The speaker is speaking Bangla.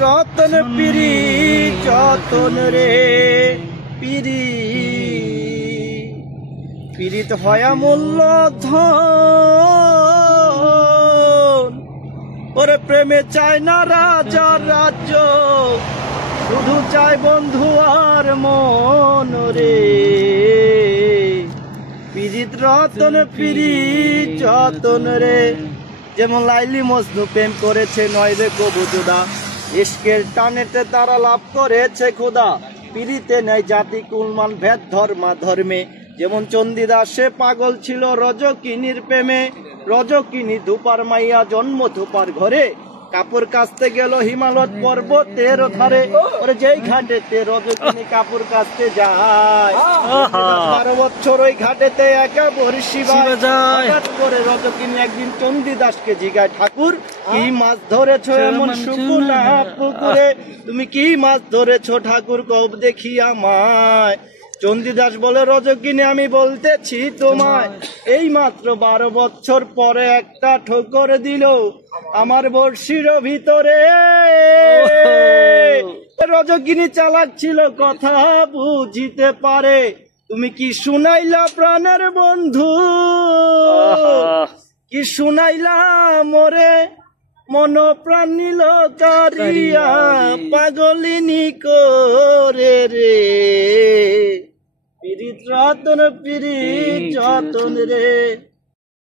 রতন পিরি যতন রে পিরি পীড়িত হয়া মূল্য ধন ওরে প্রেমে চায় না রাজার রাজ্য শুধু চায় বন্ধু আর মন রে পীড়িত রতন পিরি যতন রে। যেমন লাইলি মজনু প্রেম করেছে নয় রে কবু জুদা ইশকের টানেতে তারা লাভ করেছে খোদা পীড়িতে নেই জাতি কুলমান ভেদ ধর্মা ধর্মে। যেমন চন্দিদাস সে পাগল ছিল রজকিনীর প্রেমে রজকিনী ধূপার মাইয়া জন্ম ধূপার ঘরে কাপড় কাচতে গেল হিমালয় পর্বতের ধারে ওরে যেই ঘাটেতে রজকিনী কাপড় কাচতে যায় 12 বছর ওই ঘাটেতে একা বর্ষি করে রজকিনী একদিন চন্দিদাসকে জিগায় ঠাকুর কি মাছ ধরেছ এমন শুকনা পুকুরে তুমি কি মাছ ধরেছ ঠাকুর কব দেখি আমায়। চন্দিদাস বলে রজকিনী আমি বলতেছি তোমায় এই মাত্র 12 বছর পরে একটা ঠোকর দিল আমার বর্ষির ভিতরে। রজকিনী চালাক ছিল কথা বুঝিতে পারে তুমি কি শুনাইলা প্রাণের বন্ধু কি শুনাইলা মোরে মন প্রাণ নিল কারিয়া পাগলিনী করে রে পীড়িত রতন পীড়িত যতন রে।